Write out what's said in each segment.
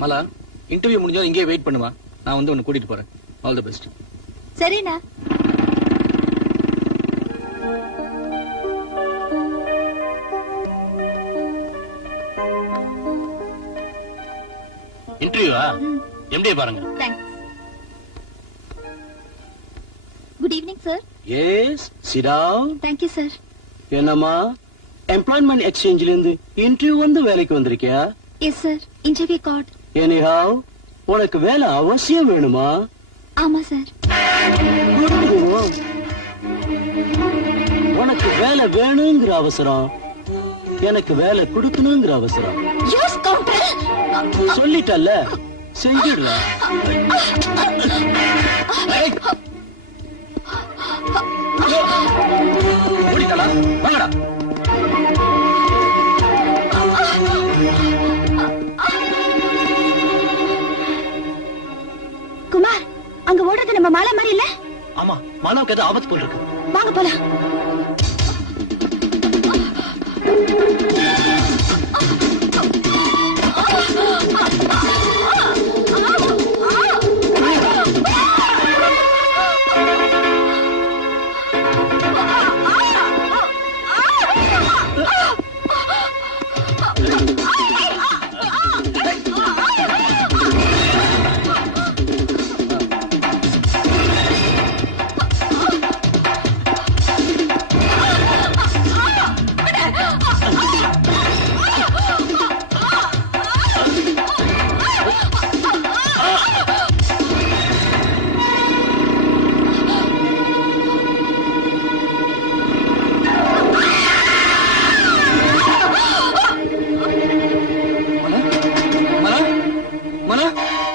மலா, interview முடிஞ்சா இங்கே wait பண்ணுவா. நான் வந்து உன்னை கூட்டிட்டு போறேன். All the best. சரிண்ணா. இன்டர்வியூவா? எம்டிஏ பாருங்க. Thanks. Good evening sir. Yes, sit down. Thank you sir. என்னம்மா, எம்ப்ளாய்மெண்ட் எக்ஸ்சேஞ்சில இருந்து இன்டர்வியூ வந்து வேலைக்கு வந்திருக்கியா? Yes sir, interview card. Anyhow, உனக்கு வேலை அவசியம் வேணுமா? ஆமா சார். உனக்கு வேலை வேணுங்கிற அவசரம், எனக்கு வேலை கொடுக்கணுங்கிற அவசரம். சொல்லிட்டல்ல, செஞ்சிடலாம். ஓடிட்டாளா? வாங்கடா. குமார், அங்க ஓடுறது நம்ம மாலா மாதிரி இல்ல? ஆமா, மாலாவுக்கு ஏதோ ஆபத்து போல் இருக்கு. வாங்க போலாம்.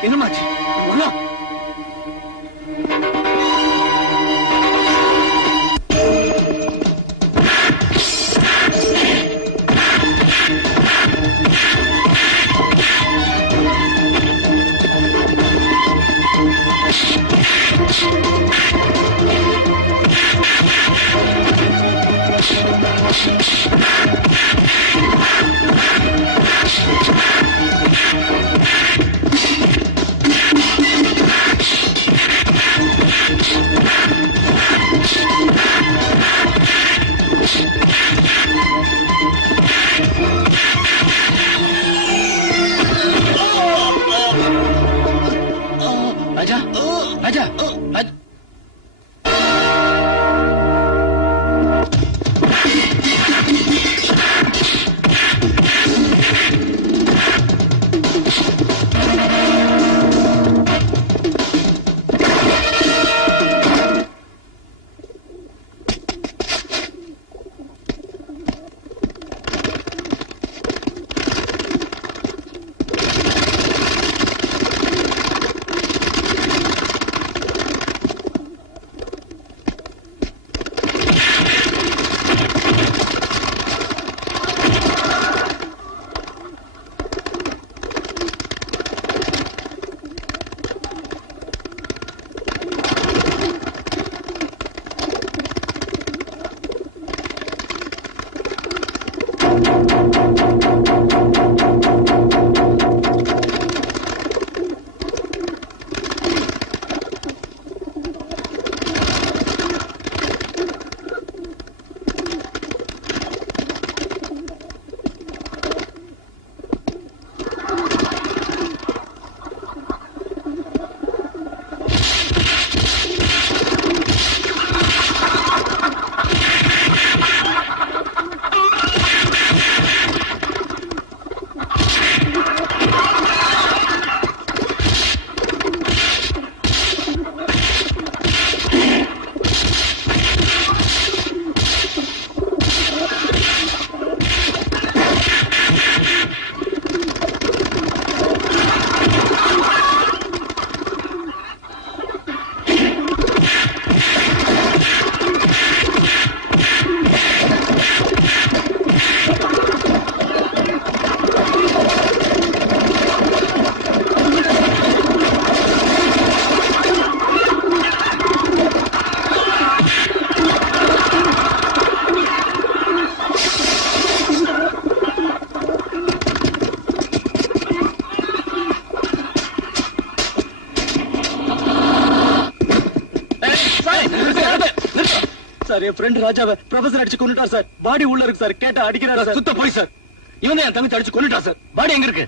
என்னமாச்சு? மலா, ராஜா, ராஜா, ராஜா. சார் என் ஃப்ரெண்ட் ராஜாவை ப்ரொஃபசர் அடிச்சு கொண்டுட்டார் சார். பாடி உள்ள இருக்கு சார். கேட்டா அடிக்கிறாரு சார். சுத்த போய் சார். இவன் தான் என் தங்கச்சி அடிச்சு கொண்டுட்டா சார். பாடி எங்க இருக்கு?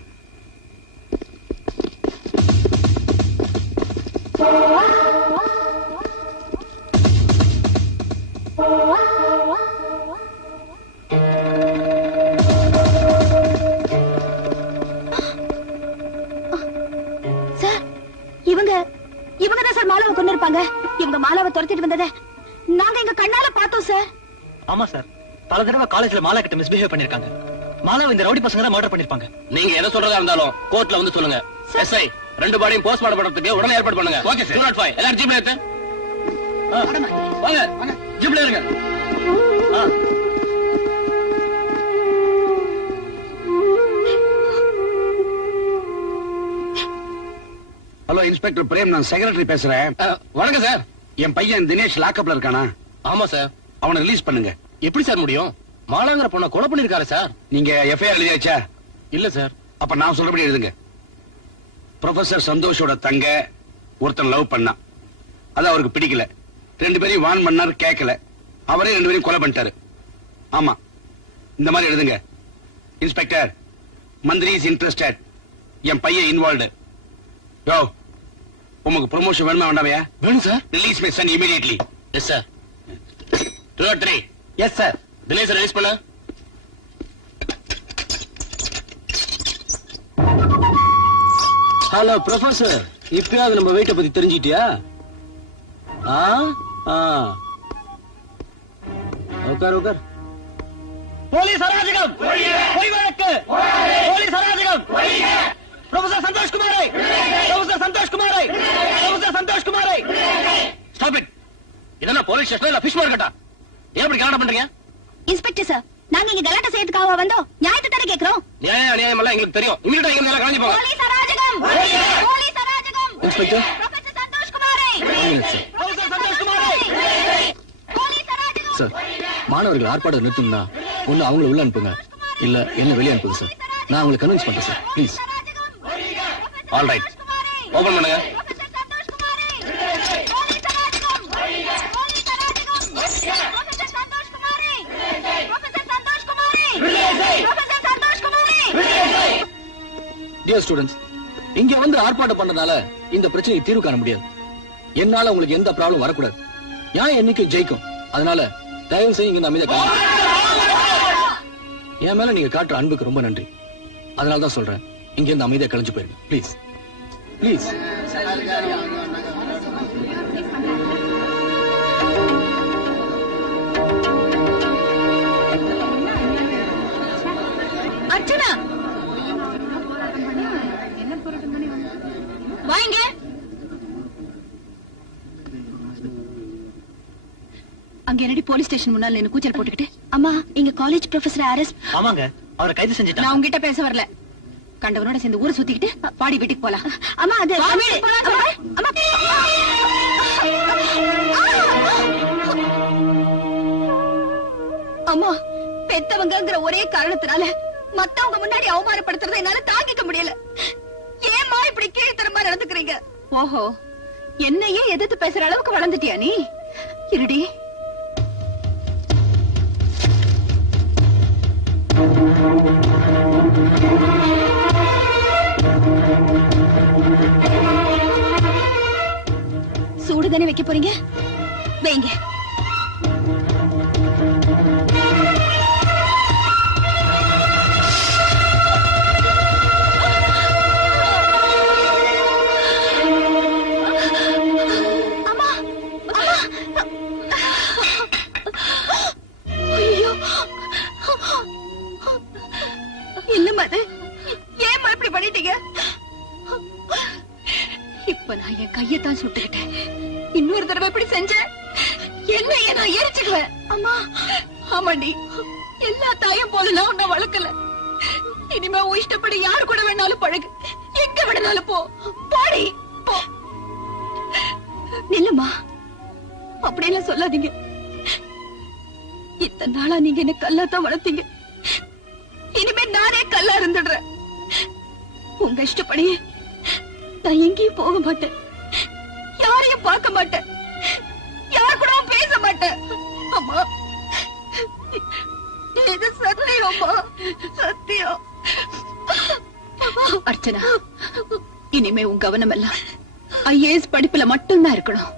சார் இவங்க தான் சார் மாலாவை கொண்டு இருப்பாங்க. இவங்க மாலாவை துரத்திட்டு வந்ததை நாங்க எங்க கண்ணால பார்த்தோம் சார். ஆமா சார், பல தடவை காலேஜ்ல மாலா கிட்ட மிஸ்பிஹேவ் பண்ணிருக்காங்க. மாலாவை இந்த ரவுடி பசங்க தான் மர்டர் பண்ணிருப்பாங்க. நீங்க என்ன சொல்றதா இருந்தாலும் கோர்ட்ல வந்து சொல்லுங்க. எஸ்ஐ 2 பாடியும் போஸ்ட்மார்ட்டம் பண்றதுக்கு உடனே ஏற்பாடு பண்ணுங்க. Okay sir. 205 எல்லாரும் ஜீப்ல ஏத்து. வாங்க ஜீப்ல இருங்க. ஹலோ இன்ஸ்பெக்டர் பிரேம், நான் செக்ரட்டரி பேசுறேன். வணக்கம் சார். என் பையன் தினேஷ் லாக்அப்ல இருக்கானா? ஆமா சார். அவனை ரிலீஸ் பண்ணுங்க. எப்படி சார் முடியும்? மாலாங்கிற பொண்ணை கொலை பண்ணிருக்காரு சார். நீங்க எஃப்ஐஆர் எழுதியாச்சா? இல்ல சார். அப்ப நான் சொல்றபடி எழுதுங்க. ப்ரொஃபசர் சந்தோஷோட தங்க ஒருத்தன் லவ் பண்ணான். அது அவருக்கு பிடிக்கல. 2 பேரையும் வான் பண்ணாரு, கேட்கல. அவரே 2 பேரையும் கொலை பண்ணிட்டாரு. ஆமா, இந்த மாதிரி எழுதுங்க. இன்ஸ்பெக்டர், மந்திரி இஸ் இன்ட்ரெஸ்டட். என் பையன் இன்வால்வ்டு. யோ, உங்களுக்கு ப்ரொமோஷன் வேணுமா வேண்டாமையா? வேணும் sir. Release my son immediately. Yes sir. 203 yes sir. Dinesh release பண்ண. ஹலோ ப்ரொஃபசர், இப்பயாவது நம்ம வெயிட்ட பத்தி தெரிஞ்சிட்டியா? உட்கார். போலீஸ் அராஜகம், பொய் வழக்கு, போலீஸ் அராஜகம். ப்ரொஃபசர் சந்தோஷ் குமாரை, ப்ரொஃபசர் சந்தோஷ் குமாரை, ப்ரொஃபசர் சந்தோஷ் குமாரை. Stop it. இதெல்லாம் போலீஸ் ஸ்டேஷன் இல்ல ஃபிஷ் மார்க்கெட்டா? ஏன் இப்படி கலாட்டம் பண்றீங்க? இன்ஸ்பெக்டர் சார், நாங்க இங்க கலாட்டை செய்யறதுக்காக வந்தோம். நியாயத்தை தானே கேக்குறோம். நியாயம் அநியாயம் எல்லாம் எங்களுக்கு தெரியும். இமிடியேட்டா இங்க இருந்து கலந்து போங்க. போலீஸ் அராஜகம், போலீஸ் அராஜகம். இன்ஸ்பெக்டர், ப்ரொஃபசர் சந்தோஷ் குமாரை, ப்ரொஃபசர் சந்தோஷ் குமாரை. போலீஸ் அராஜகம். சார், மாணவர்கள் ஆர்ப்பாட்டம் நிறுத்தணும்னா ஒண்ணு அவங்கள உள்ள அனுப்புங்க, இல்ல என்ன வெளியே அனுப்புங்க சார். நான் அவங்களை கன்வின்ஸ் பண்றேன் sir. Please. All right, open பண்ணுங்க. ப்ரொஃபசர் சந்தோஷ் குமாரை, போலீஸ் அராஜகம், போலீஸ் அராஜகம். ப்ரொஃபசர் சந்தோஷ் குமாரை, ப்ரொஃபசர் சந்தோஷ் குமாரை, ப்ரொஃபசர் சந்தோஷ் குமாரை. டியர் ஸ்டூடெண்ட்ஸ், இங்க வந்து ஆர்ப்பாட்டம் பண்ணனால இந்த பிரச்சனைக்கு தீர்வு காண முடியாது. என்னால உங்களுக்கு எந்த ப்ராப்ளம் வரக்கூடாது. நியாயம் என்னைக்கு ஜெயிக்கும். அதனால தயவு செய்து இங்க அமைதியா காணுங்க. என் மேல நீங்க காட்டுற அன்புக்கு ரொம்ப நன்றி. அதனால தான் சொல்றேன், இங்க இருந்து அமைதியா கலைஞ்சு போயிருங்க. Please please. அர்ச்சனா, வாங்க. அங்க என்னடி போலீஸ் ஸ்டேஷன் முன்னால என்ன கூச்சல் போட்டுக்கிட்டு? அம்மா, இங்க காலேஜ் ப்ரொஃபசர் அரெஸ்ட். ஆமாங்க, அவரை கைது செஞ்சுட்டாங்க. நான் உங்ககிட்ட பேச வரல. கண்டவனோட சேர்ந்து ஊரை சுத்திக்கிட்டு பாடி வீட்டுக்கு போலாம். அம்மா, அது அம்மா. அம்மா, பெத்தவங்கங்கிற ஒரே காரணத்தினால மத்தவங்க முன்னாடி அவமானப்படுத்துறதை என்னால தாங்கிக்க முடியல. ஏம்மா இப்படி கீழ்த்தரமா நடந்துக்கிறீங்க? ஓஹோ, என்னையே எதிர்த்து பேசுற அளவுக்கு வளர்ந்துட்டியா நீ? இருடி. சூடு தானே வைக்க போறீங்க? வைங்க. அம்மா, ஐயோ, என்னம்மா இது? ஏம்மா இப்படி பண்ணிட்டீங்க? இப்ப நான் என் கையத்தான் சுட்டுக்கிட்டேன். இன்னொரு தடவை இப்படி செஞ்ச என்னைய நான் எரிச்சுக்குவேன். அம்மா. ஆமாண்டி, எல்லா தாயும் போல நான் உன்னை வளர்க்கல. இனிமே உன் இஷ்டப்படி யாரு கூட வேணாலும் பழகு, எங்க வேணாலும் போ. போடி போ. நில்லுமா, அப்படியெல்லாம் சொல்லாதீங்க. இத்தனை நாளா நீங்க என்ன கல்லாத்தான் வளர்த்தீங்க. இனிமே நானே கல்லா இருந்துடுறேன். உங்க இஷ்டப்படியே நான் எங்கேயும் போக மாட்டேன், யாரையும் பார்க்க மாட்டேன், யார் கூட பேச மாட்டேன். அம்மா, இது சத்தியமா சத்தியம். அர்ச்சனா, இனிமே உன் கவனம் எல்லாம் IAS படிப்புல மட்டும்தான் இருக்கணும்.